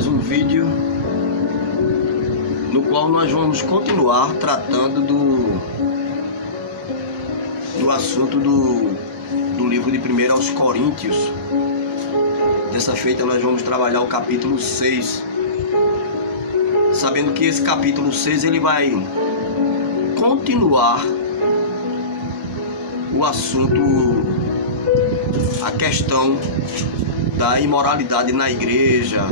mais um vídeo no qual nós vamos continuar tratando do assunto do livro de 1 aos Coríntios. Dessa feita nós vamos trabalhar o capítulo 6, sabendo que esse capítulo 6 ele vai continuar o assunto, a questão da imoralidade na igreja,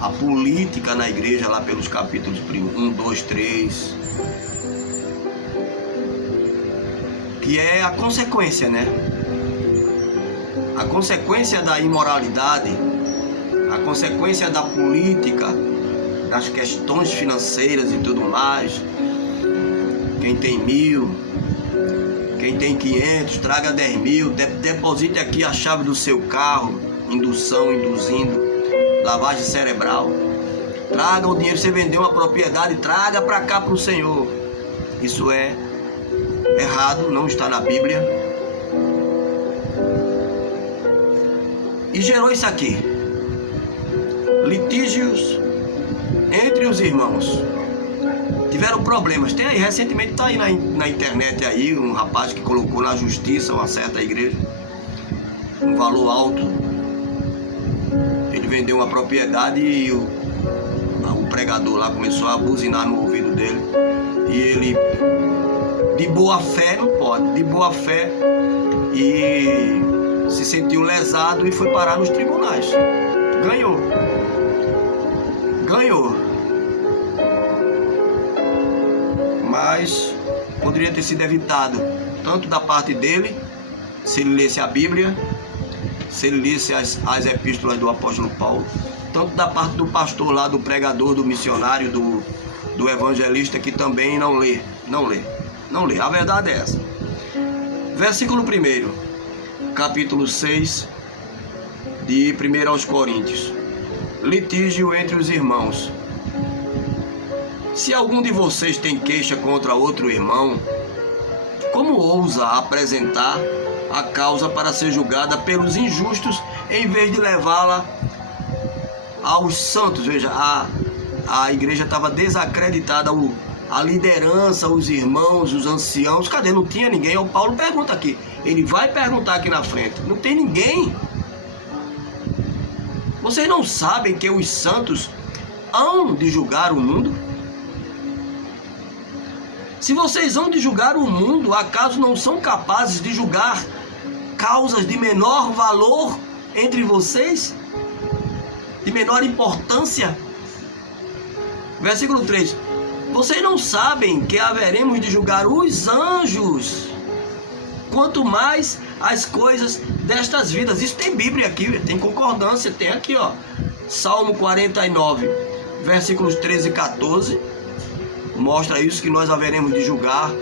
a política na igreja, lá pelos capítulos 1, 2, 3, que é a consequência, né? A consequência da imoralidade, a consequência da política, das questões financeiras e tudo mais. Quem tem 1.000, quem tem 500, traga 10.000, deposite aqui a chave do seu carro, induzindo, lavagem cerebral. Traga o dinheiro, você vendeu uma propriedade, traga para cá para o Senhor. Isso é errado, não está na Bíblia. E gerou isso aqui: litígios entre os irmãos. Tiveram problemas. Tem aí, recentemente está aí na internet aí, um rapaz que colocou na justiça uma certa igreja um valor alto. Ele vendeu uma propriedade e o pregador lá começou a buzinar no ouvido dele. E ele, de boa fé, não pode, de boa fé, e se sentiu lesado e foi parar nos tribunais. Ganhou. Mas poderia ter sido evitado, tanto da parte dele, se ele lesse a Bíblia, se ele lesse as epístolas do apóstolo Paulo, tanto da parte do pastor lá, do pregador, do missionário, do evangelista, que também não lê. A verdade é essa. Versículo 1, capítulo 6 de 1 aos Coríntios. Litígio entre os irmãos. Se algum de vocês tem queixa contra outro irmão, como ousa apresentar a causa para ser julgada pelos injustos, em vez de levá-la aos santos? Veja, a igreja estava desacreditada, a liderança, os irmãos, os anciãos. Cadê? Não tinha ninguém. O Paulo pergunta aqui, ele vai perguntar aqui na frente, não tem ninguém. Vocês não sabem que os santos hão de julgar o mundo? Se vocês hão de julgar o mundo, acaso não são capazes de julgar causas de menor valor entre vocês? De menor importância? Versículo 3. Vocês não sabem que haveremos de julgar os anjos, quanto mais as coisas destas vidas. Isso tem Bíblia aqui, tem concordância, tem aqui, ó. Salmo 49, versículos 13 e 14. Mostra isso, que nós haveremos de julgar,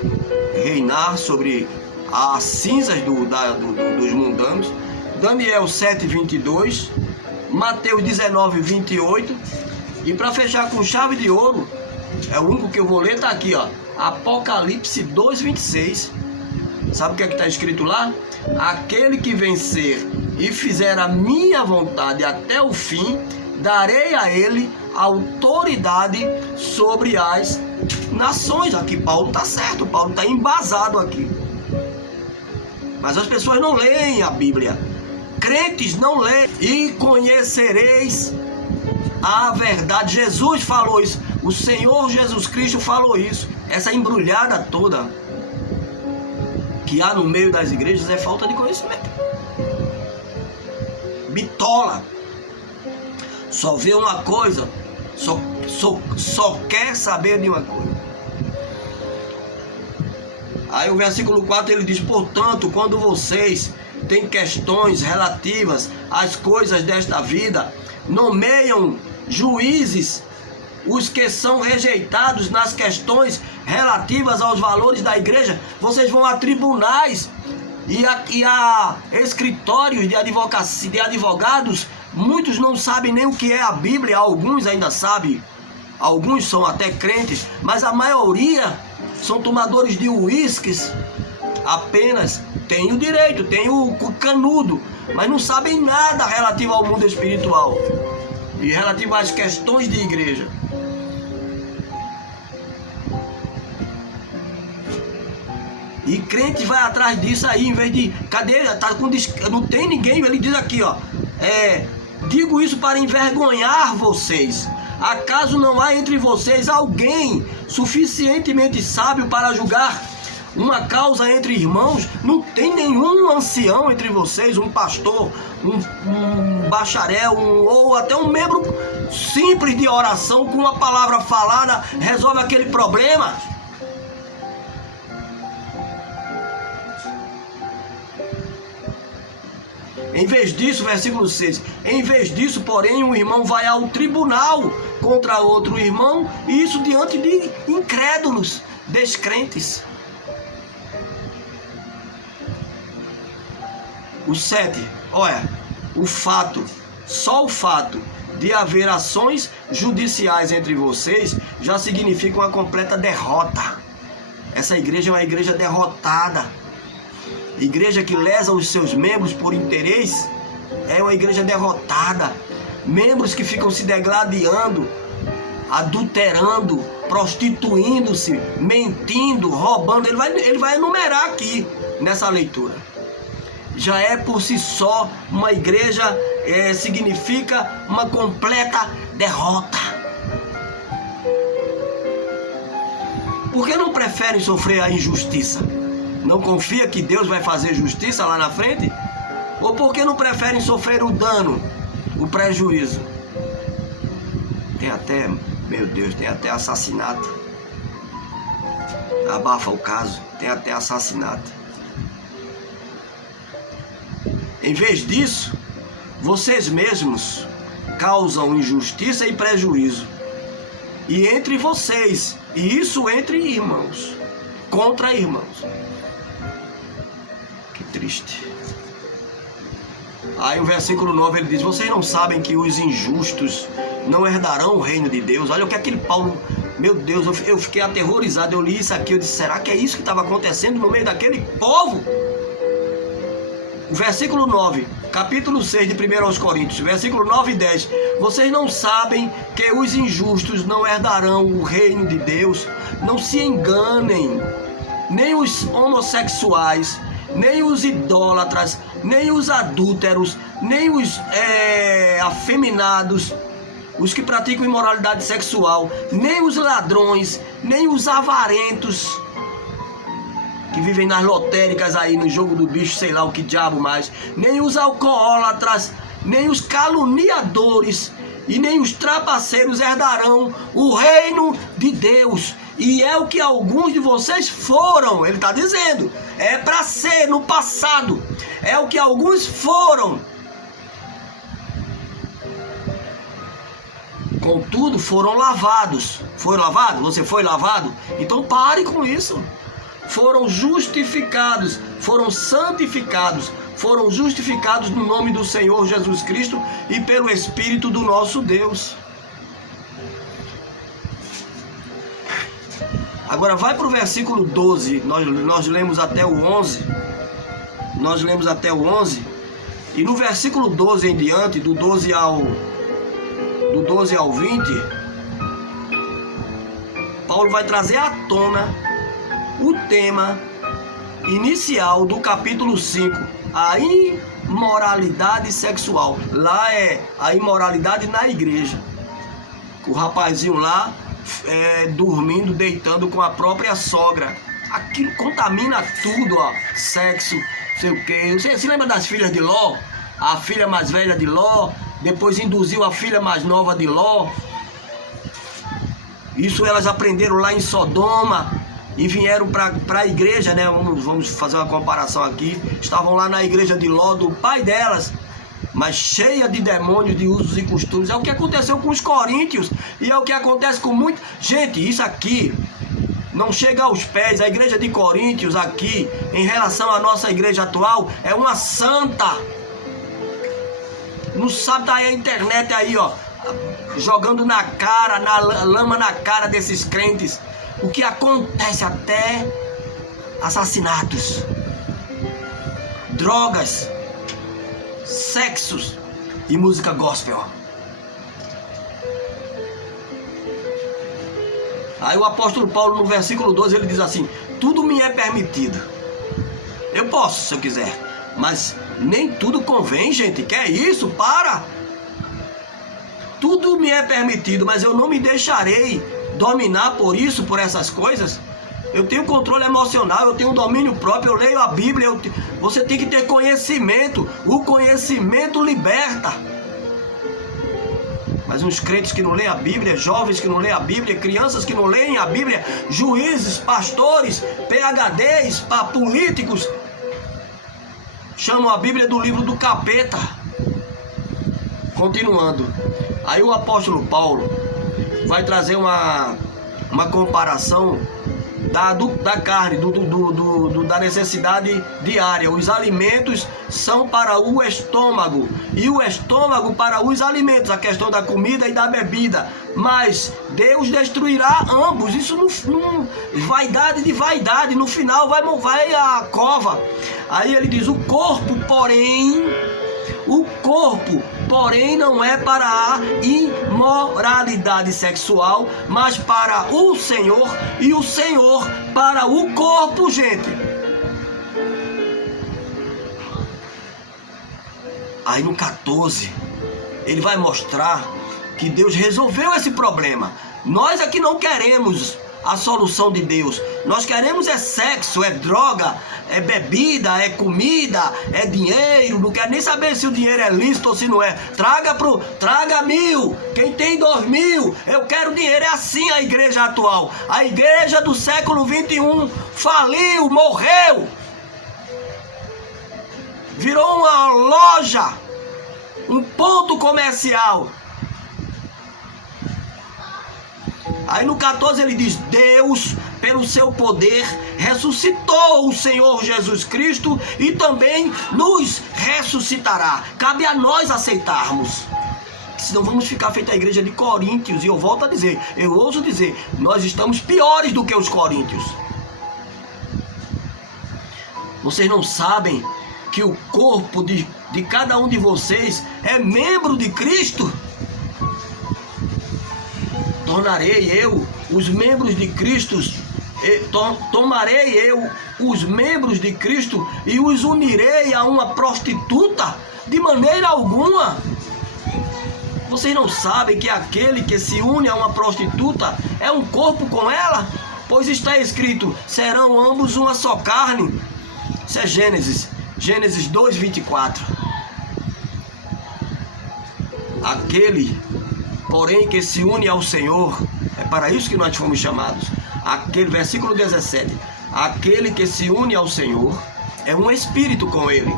reinar sobre as cinzas dos mundanos. Daniel 7, 22. Mateus 19, 28. E para fechar com chave de ouro, é o único que eu vou ler, está aqui, ó. Apocalipse 2, 26. Sabe o que é que está escrito lá? Aquele que vencer e fizer a minha vontade até o fim, darei a ele autoridade sobre as nações. Aqui Paulo está certo, Paulo está embasado aqui. Mas as pessoas não leem a Bíblia. Crentes não leem. E conhecereis a verdade. Jesus falou isso. O Senhor Jesus Cristo falou isso. Essa embrulhada toda que há no meio das igrejas é falta de conhecimento. Bitola. Só vê uma coisa, só quer saber de uma coisa. Aí o versículo 4 ele diz: portanto, quando vocês têm questões relativas às coisas desta vida, nomeiam juízes os que são rejeitados nas questões relativas aos valores da igreja. Vocês vão a tribunais e a escritórios de advocacia, de advogados. Muitos não sabem nem o que é a Bíblia, alguns ainda sabem, alguns são até crentes, mas a maioria são tomadores de uísques. Apenas tem o direito, tem o canudo, mas não sabem nada relativo ao mundo espiritual. e relativo às questões de igreja. E crente vai atrás disso aí, em vez de... Cadê? Tá com, não tem ninguém, ele diz aqui, ó. Digo isso para envergonhar vocês. Acaso não há entre vocês alguém suficientemente sábio para julgar uma causa entre irmãos? Não tem nenhum ancião entre vocês, um pastor, um bacharel, ou até um membro simples de oração, com uma palavra falada, resolve aquele problema? Em vez disso, versículo 6, em vez disso, porém, um irmão vai ao tribunal contra outro irmão, e isso diante de incrédulos, descrentes. O 7, olha, só o fato de haver ações judiciais entre vocês já significa uma completa derrota. Essa igreja é uma igreja derrotada. Igreja que lesa os seus membros por interesse é uma igreja derrotada. Membros que ficam se degladiando, adulterando, prostituindo-se, mentindo, roubando. Ele vai enumerar aqui nessa leitura. Já é por si só uma igreja, significa uma completa derrota. Por que não preferem sofrer a injustiça? Não confia que Deus vai fazer justiça lá na frente? Ou por que não preferem sofrer o dano, o prejuízo? Tem até, meu Deus, tem até assassinato. Abafa o caso, tem até assassinato. Em vez disso, vocês mesmos causam injustiça e prejuízo. E entre vocês, e isso entre irmãos, contra irmãos. Que triste. Aí o versículo 9 ele diz: vocês não sabem que os injustos não herdarão o reino de Deus? Olha o que aquele Paulo, meu Deus, eu fiquei aterrorizado. Eu li isso aqui, eu disse: será que é isso que estava acontecendo no meio daquele povo? O versículo 9, capítulo 6 de 1 aos Coríntios, versículo 9 e 10. Vocês não sabem que os injustos não herdarão o reino de Deus? Não se enganem, nem os homossexuais, nem os idólatras, nem os adúlteros, nem os afeminados, os que praticam imoralidade sexual, nem os ladrões, nem os avarentos, que vivem nas lotéricas aí, no jogo do bicho, sei lá o que diabo mais, nem os alcoólatras, nem os caluniadores e nem os trapaceiros herdarão o reino de Deus. E é o que alguns de vocês foram, ele está dizendo, é para ser no passado, é o que alguns foram. Contudo, foram lavados. Foi lavado? Você foi lavado? Então pare com isso. Foram justificados, foram santificados, foram justificados no nome do Senhor Jesus Cristo e pelo Espírito do nosso Deus. Agora vai para o versículo 12, nós lemos até o 11, e no versículo 12 em diante, do 12 ao 20, Paulo vai trazer à tona o tema inicial do capítulo 5, a imoralidade sexual. Lá é a imoralidade na igreja. O rapazinho lá dormindo, deitando com a própria sogra. Aquilo contamina tudo, ó. Sexo, sei o quê. Você se lembra das filhas de Ló? A filha mais velha de Ló, depois induziu a filha mais nova de Ló. Isso elas aprenderam lá em Sodoma e vieram para a igreja, né? Vamos fazer uma comparação aqui. Estavam lá na igreja de Ló, do pai delas, mas cheia de demônios, de usos e costumes. É o que aconteceu com os coríntios e é o que acontece com muitos. Gente, isso aqui não chega aos pés. A igreja de Coríntios aqui, em relação à nossa igreja atual, é uma santa. Não sabe, tá aí a internet aí, ó, jogando na cara, lama na cara desses crentes. O que acontece, até assassinatos, drogas, sexos e música gospel. Aí o apóstolo Paulo, no versículo 12, ele diz assim: tudo me é permitido. Eu posso, se eu quiser, mas nem tudo convém, gente. Que é isso? Para! Tudo me é permitido, mas eu não me deixarei dominar por isso, por essas coisas. Eu tenho controle emocional, eu tenho domínio próprio, eu leio a Bíblia. Você tem que ter conhecimento. O conhecimento liberta. Mas uns crentes que não leem a Bíblia, jovens que não leem a Bíblia, crianças que não leem a Bíblia, juízes, pastores, PhDs, políticos, chamam a Bíblia do livro do capeta. Continuando. Aí o apóstolo Paulo vai trazer uma comparação da carne, da necessidade diária. Os alimentos são para o estômago e o estômago para os alimentos, a questão da comida e da bebida. Mas Deus destruirá ambos. Isso não vaidade de vaidade. No final vai a cova. Aí ele diz: o corpo, porém, não é para a imoralidade sexual, mas para o Senhor, e o Senhor para o corpo, gente. Aí no 14, ele vai mostrar que Deus resolveu esse problema. Nós aqui não queremos a solução de Deus. Nós queremos é sexo, é droga, é bebida, é comida, é dinheiro. Não quero nem saber se o dinheiro é lícito ou se não é. Traga 1.000. Quem tem 2.000, eu quero dinheiro. É assim a igreja atual. A igreja do século 21 faliu, morreu. Virou uma loja, um ponto comercial. Aí no 14 ele diz: Deus, pelo seu poder, ressuscitou o Senhor Jesus Cristo e também nos ressuscitará. Cabe a nós aceitarmos. Senão vamos ficar feito a igreja de Coríntios. E eu volto a dizer, eu ouso dizer, nós estamos piores do que os coríntios. Vocês não sabem que o corpo de cada um de vocês é membro de Cristo? Tornarei eu os membros de Cristo, tomarei eu os membros de Cristo e os unirei a uma prostituta? De maneira alguma. Vocês não sabem que aquele que se une a uma prostituta é um corpo com ela? Pois está escrito: serão ambos uma só carne. Isso é Gênesis 2:24. Aquele, porém, que se une ao Senhor, é para isso que nós fomos chamados. Aquele, versículo 17, aquele que se une ao Senhor é um espírito com Ele.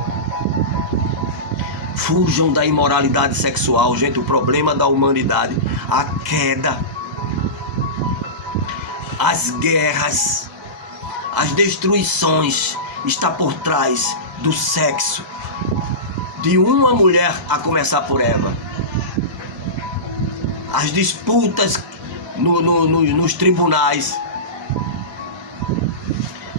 Fujam da imoralidade sexual, gente. O problema da humanidade, a queda, as guerras, as destruições, está por trás do sexo de uma mulher, a começar por Eva. As disputas nos tribunais.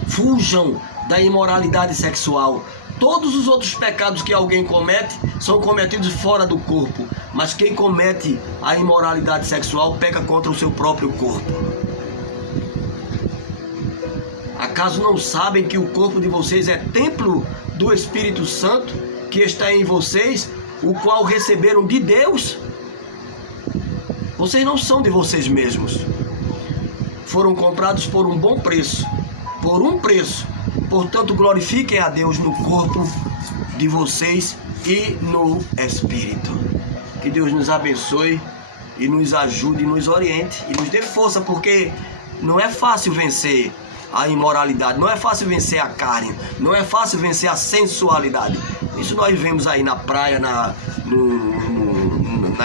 Fujam da imoralidade sexual. Todos os outros pecados que alguém comete são cometidos fora do corpo, mas quem comete a imoralidade sexual peca contra o seu próprio corpo. Acaso não sabem que o corpo de vocês é templo do Espírito Santo que está em vocês, o qual receberam de Deus? Vocês não são de vocês mesmos. Foram comprados por um bom preço, por um preço. Portanto, glorifiquem a Deus no corpo de vocês e no Espírito. Que Deus nos abençoe e nos ajude, nos oriente e nos dê força, porque não é fácil vencer a imoralidade, não é fácil vencer a carne, não é fácil vencer a sensualidade. Isso nós vemos aí na praia, na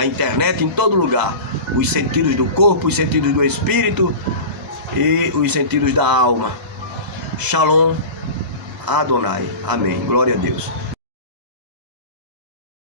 internet, em todo lugar. Os sentidos do corpo, os sentidos do espírito e os sentidos da alma. Shalom Adonai. Amém. Glória a Deus.